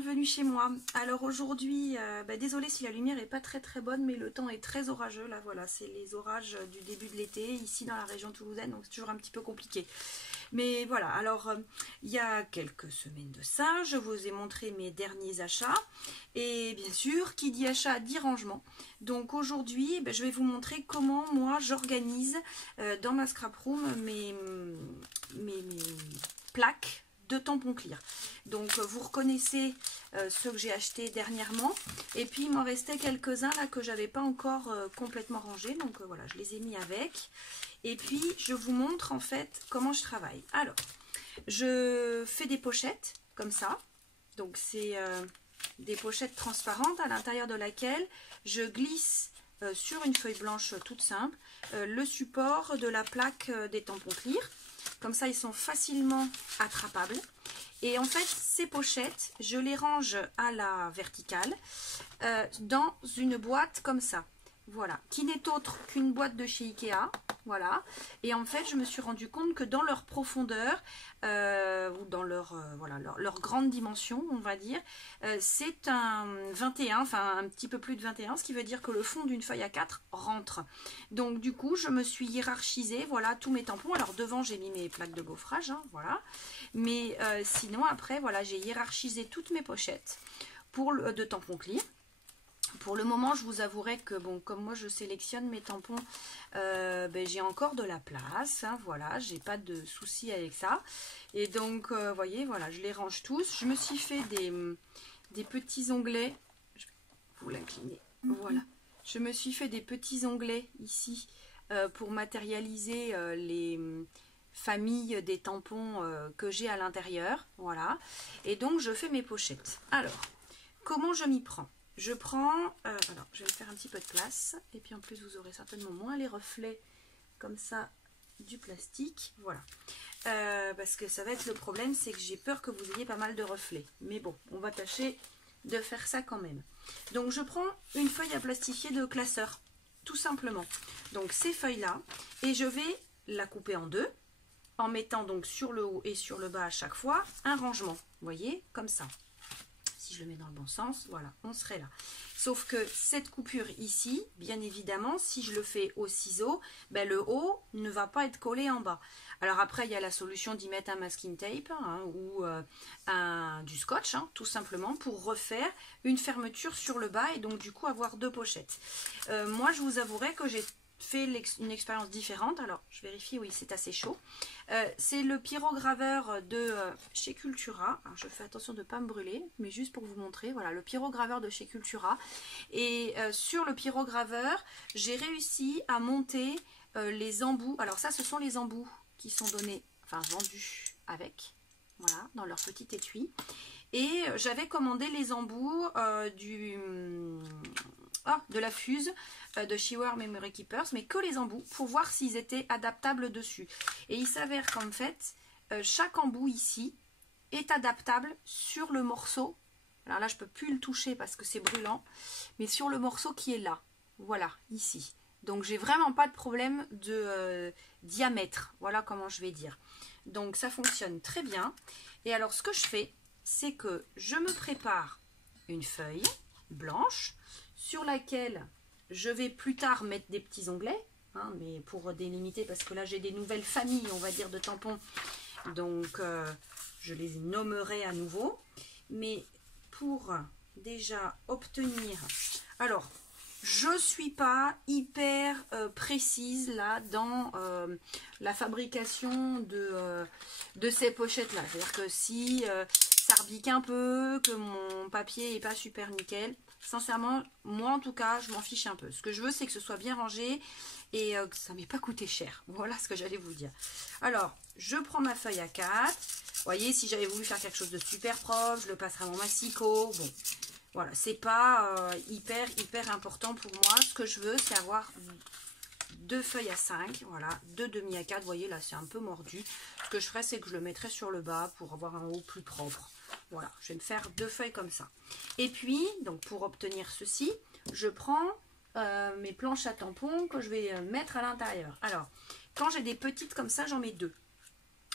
bienvenue chez moi. Alors aujourd'hui, désolée si la lumière n'est pas très bonne, mais le temps est très orageux. Là voilà, c'est les orages du début de l'été, ici dans la région toulousaine, donc c'est toujours un petit peu compliqué. Mais voilà, alors il y a quelques semaines de ça, je vous ai montré mes derniers achats. Et bien sûr, qui dit achat dit rangement. Donc aujourd'hui, je vais vous montrer comment moi j'organise dans ma scrap room mes plaques de tampons clear. Donc vous reconnaissez ceux que j'ai achetés dernièrement, et puis il m'en restait quelques-uns là que j'avais pas encore complètement rangés, donc voilà, je les ai mis avec. Et puis je vous montre en fait comment je travaille. Alors je fais des pochettes comme ça, donc c'est des pochettes transparentes à l'intérieur de laquelle je glisse sur une feuille blanche toute simple le support de la plaque des tampons clear. Comme ça, ils sont facilement attrapables. Et en fait, ces pochettes, je les range à la verticale dans une boîte comme ça. Voilà, qui n'est autre qu'une boîte de chez Ikea. Voilà. Et en fait, je me suis rendu compte que dans leur profondeur, ou dans leur grande dimension, on va dire, c'est un 21, enfin un petit peu plus de 21, ce qui veut dire que le fond d'une feuille A4 rentre. Donc du coup, je me suis hiérarchisé, voilà, tous mes tampons. Alors devant, j'ai mis mes plaques de gaufrage, hein, voilà. Mais sinon, après, voilà, j'ai hiérarchisé toutes mes pochettes de tampons clear. Pour le moment, je vous avouerai que, bon, comme moi je sélectionne mes tampons, j'ai encore de la place, hein, voilà, j'ai pas de souci avec ça. Et donc, vous voyez, voilà, je les range tous. Je me suis fait des petits onglets, je vais vous l'incliner, voilà. Je me suis fait des petits onglets ici pour matérialiser les familles des tampons que j'ai à l'intérieur, voilà. Et donc, je fais mes pochettes. Alors, comment je m'y prends ? Je prends, alors je vais me faire un petit peu de place, et puis en plus vous aurez certainement moins les reflets comme ça du plastique, voilà. Parce que ça va être le problème, c'est que j'ai peur que vous ayez pas mal de reflets. Mais bon, on va tâcher de faire ça quand même. Donc je prends une feuille à plastifier de classeur, tout simplement. Donc ces feuilles-là, et je vais la couper en deux, en mettant donc sur le haut et sur le bas à chaque fois un rangement, vous voyez, comme ça. Si je le mets dans le bon sens, voilà, on serait là. Sauf que cette coupure ici, bien évidemment, si je le fais au ciseau, le haut ne va pas être collé en bas. Alors après, il y a la solution d'y mettre un masking tape hein, ou du scotch, hein, tout simplement, pour refaire une fermeture sur le bas et donc du coup avoir deux pochettes. Moi, je vous avouerai que j'ai fait une expérience différente. Alors je vérifie, oui, c'est assez chaud. C'est le pyrograveur de chez Cultura. Alors, je fais attention de ne pas me brûler, mais juste pour vous montrer, voilà, le pyrograveur de chez Cultura. Et sur le pyrograveur, j'ai réussi à monter les embouts. Alors ça, ce sont les embouts qui sont donnés, enfin vendus avec, voilà, dans leur petit étui. Et j'avais commandé les embouts de la fuse de Shewer Memory Keepers, mais que les embouts pour voir s'ils étaient adaptables dessus. Et il s'avère qu'en fait, chaque embout ici est adaptable sur le morceau. Alors là, je ne peux plus le toucher parce que c'est brûlant, mais sur le morceau qui est là. Voilà, ici. Donc, j'ai vraiment pas de problème de diamètre. Voilà comment je vais dire. Donc, ça fonctionne très bien. Et alors, ce que je fais, c'est que je me prépare une feuille blanche sur laquelle je vais plus tard mettre des petits onglets, hein, mais pour délimiter, parce que là j'ai des nouvelles familles, on va dire, de tampons, donc je les nommerai à nouveau. Mais pour déjà obtenir, alors je suis pas hyper précise là dans la fabrication de ces pochettes là, c'est à dire que si ça rebique un peu, que mon papier est pas super nickel, sincèrement, moi en tout cas, je m'en fiche un peu. Ce que je veux, c'est que ce soit bien rangé et que ça ne m'ait pas coûté cher. Voilà ce que j'allais vous dire. Alors, je prends ma feuille A4. Vous voyez, si j'avais voulu faire quelque chose de super propre, je le passerai à mon massicot. Bon, voilà, c'est pas hyper important pour moi. Ce que je veux, c'est avoir deux feuilles A5, voilà, deux demi A4. Vous voyez, là, c'est un peu mordu. Ce que je ferai, c'est que je le mettrai sur le bas pour avoir un haut plus propre. Voilà, je vais me faire deux feuilles comme ça. Et puis, donc pour obtenir ceci, je prends mes planches à tampons que je vais mettre à l'intérieur. Alors, quand j'ai des petites comme ça, j'en mets deux.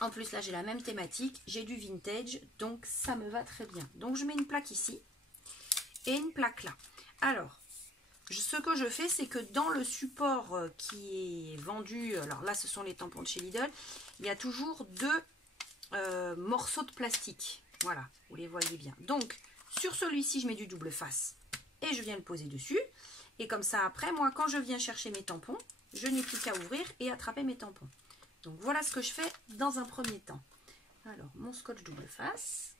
En plus, là, j'ai la même thématique. J'ai du vintage, donc ça me va très bien. Donc, je mets une plaque ici et une plaque là. Alors, ce que je fais, c'est que dans le support qui est vendu, alors là, ce sont les tampons de chez Lidl, il y a toujours 2 morceaux de plastique. Voilà, vous les voyez bien. Donc, sur celui-ci, je mets du double face et je viens le poser dessus. Et comme ça, après, moi, quand je viens chercher mes tampons, je n'ai plus qu'à ouvrir et attraper mes tampons. Donc voilà ce que je fais dans un premier temps. Alors, mon scotch double face.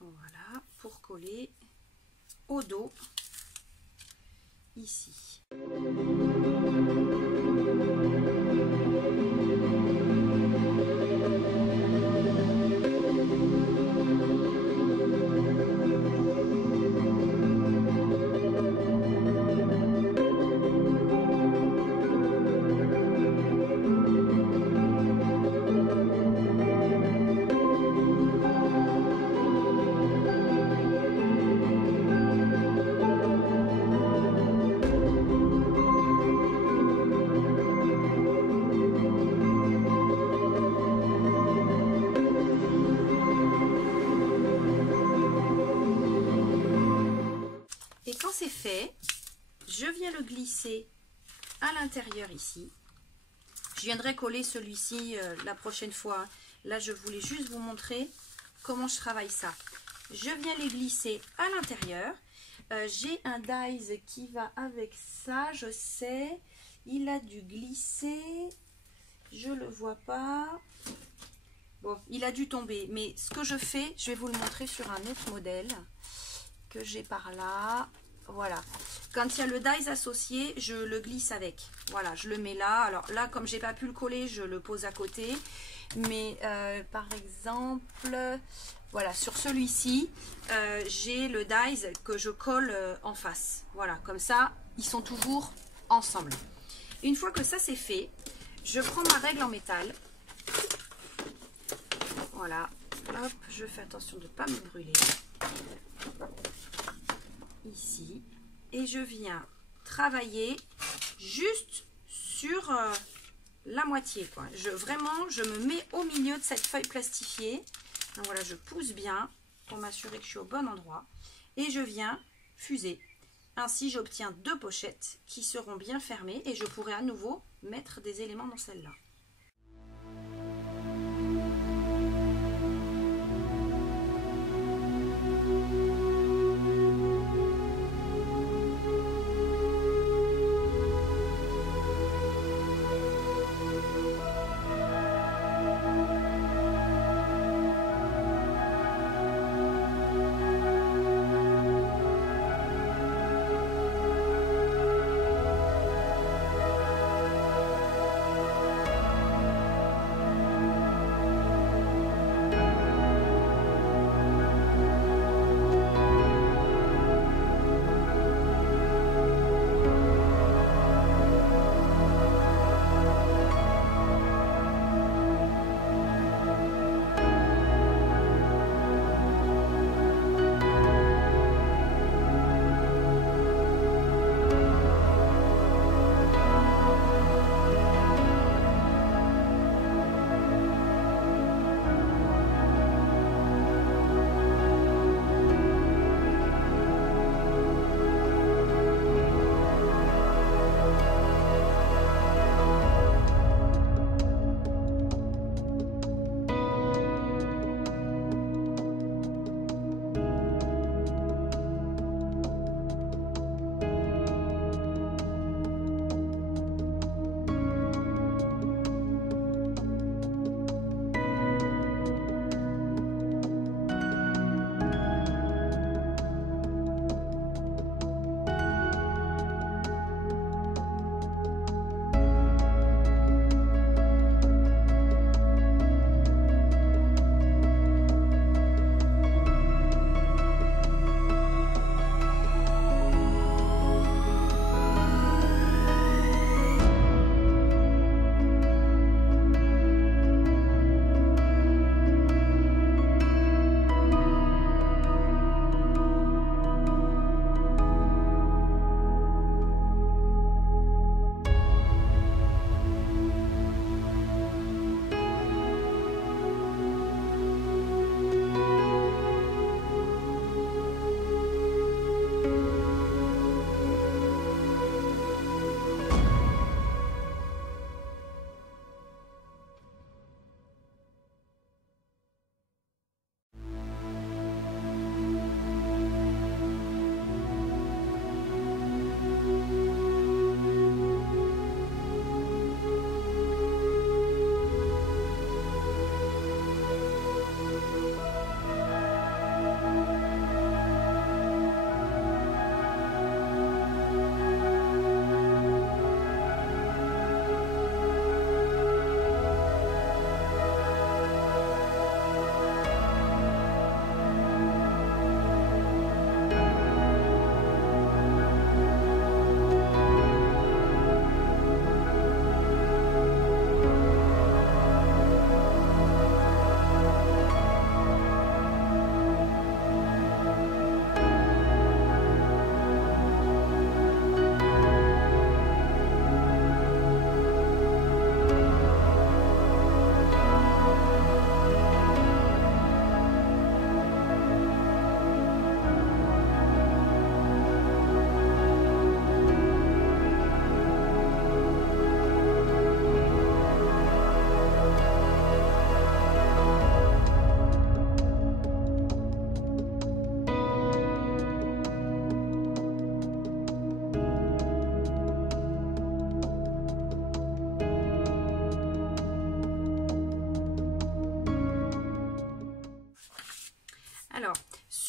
Voilà, pour coller au dos, ici. Et quand c'est fait, je viens le glisser à l'intérieur ici. Je viendrai coller celui-ci la prochaine fois. Là, je voulais juste vous montrer comment je travaille ça. Je viens les glisser à l'intérieur. J'ai un dies qui va avec ça, je sais. Il a dû glisser. Je ne le vois pas. Bon, il a dû tomber. Mais ce que je fais, je vais vous le montrer sur un autre modèle que j'ai par là. Voilà, quand il y a le dies associé, je le glisse avec. Voilà, je le mets là. Alors là, comme j'ai pas pu le coller, je le pose à côté. Mais par exemple, voilà, sur celui-ci, j'ai le dies que je colle en face. Voilà, comme ça, ils sont toujours ensemble. Une fois que ça c'est fait, je prends ma règle en métal. Voilà, hop, je fais attention de ne pas me brûler. Ici, et je viens travailler juste sur la moitié, quoi. Vraiment, je me mets au milieu de cette feuille plastifiée. Donc voilà, je pousse bien pour m'assurer que je suis au bon endroit et je viens fuser. Ainsi, j'obtiens 2 pochettes qui seront bien fermées et je pourrai à nouveau mettre des éléments dans celle-là.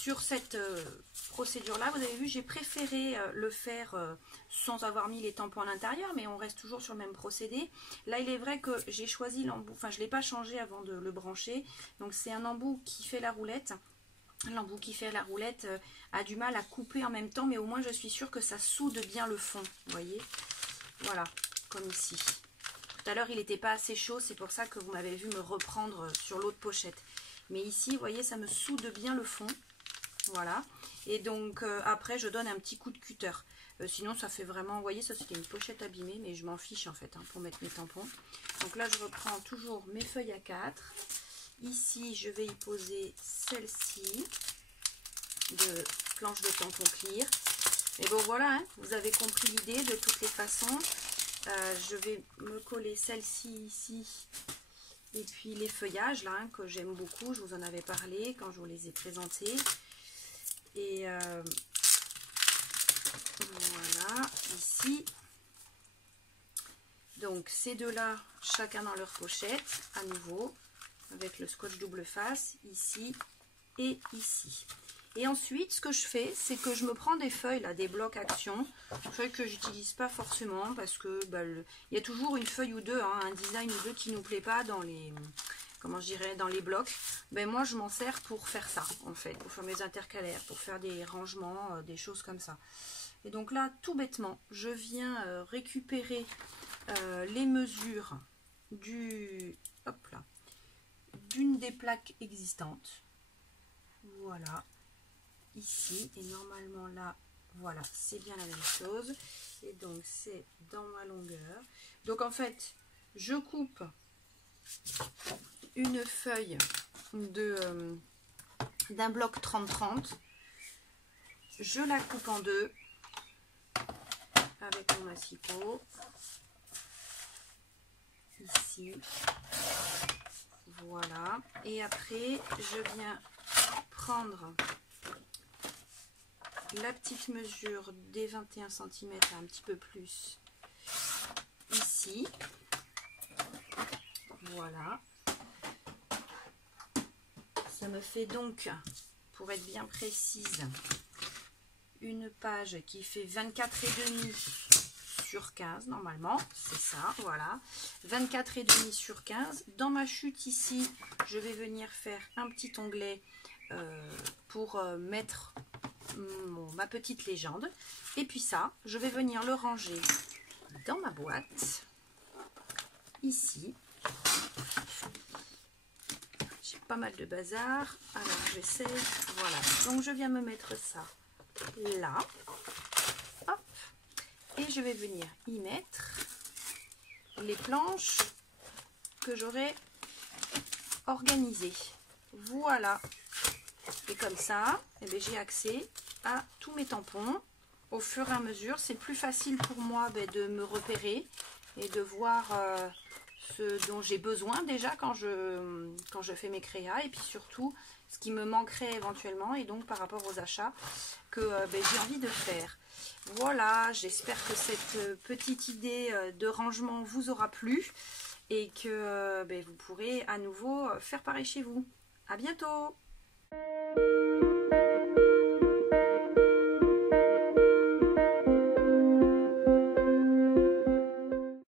sur cette procédure là, vous avez vu, j'ai préféré le faire sans avoir mis les tampons à l'intérieur, mais on reste toujours sur le même procédé. Là il est vrai que j'ai choisi l'embout, enfin je ne l'ai pas changé avant de le brancher, donc c'est un embout qui fait la roulette. L'embout qui fait la roulette a du mal à couper en même temps, mais au moins je suis sûre que ça soude bien le fond, vous voyez, voilà, comme ici. Tout à l'heure il n'était pas assez chaud, c'est pour ça que vous m'avez vu me reprendre sur l'autre pochette. Mais ici, vous voyez, ça me soude bien le fond. Voilà. Et donc, après, je donne un petit coup de cutter. Sinon, ça fait vraiment... Vous voyez, ça, c'était une pochette abîmée, mais je m'en fiche, en fait, hein, pour mettre mes tampons. Donc là, je reprends toujours mes feuilles à 4. Ici, je vais y poser celle-ci de planche de tampon clear. Et bon, voilà, hein, vous avez compris l'idée de toutes les façons. Je vais me coller celle-ci ici. Et puis les feuillages là, hein, que j'aime beaucoup, je vous en avais parlé quand je vous les ai présentés. Et voilà, ici. Donc ces deux-là, chacun dans leur pochette, à nouveau, avec le scotch double face, ici et ici. Et ensuite, ce que je fais, c'est que je me prends des feuilles, là, des blocs action, feuilles que j'utilise pas forcément, parce que bah, y a toujours une feuille ou deux, hein, un design ou deux qui nous plaît pas dans les, comment je dirais, dans les blocs. Ben moi, je m'en sers pour faire ça, en fait, pour faire mes intercalaires, pour faire des rangements, des choses comme ça. Et donc là, tout bêtement, je viens récupérer les mesures du, hop là, d'une des plaques existantes. Voilà. Ici, et normalement là, voilà, c'est bien la même chose. Et donc c'est dans ma longueur. Donc en fait, je coupe une feuille de d'un bloc 30-30. Je la coupe en deux avec mon massicot. Ici. Voilà. Et après, je viens prendre la petite mesure des 21 cm, un petit peu plus ici. Voilà. Ça me fait donc, pour être bien précise, une page qui fait 24,5 sur 15 normalement, c'est ça, voilà. 24,5 sur 15. Dans ma chute ici, je vais venir faire un petit onglet pour mettre ma petite légende. Et puis ça, je vais venir le ranger dans ma boîte. Ici. J'ai pas mal de bazar. Alors, j'essaie. Voilà. Donc, je viens me mettre ça là. Hop. Et je vais venir y mettre les planches que j'aurai organisées. Voilà. Et comme ça, eh bien, j'ai accès à tous mes tampons. Au fur et à mesure, c'est plus facile pour moi de me repérer et de voir ce dont j'ai besoin déjà quand je fais mes créas. Et puis surtout, ce qui me manquerait éventuellement. Et donc par rapport aux achats que j'ai envie de faire. Voilà, j'espère que cette petite idée de rangement vous aura plu. Et que vous pourrez à nouveau faire pareil chez vous. À bientôt!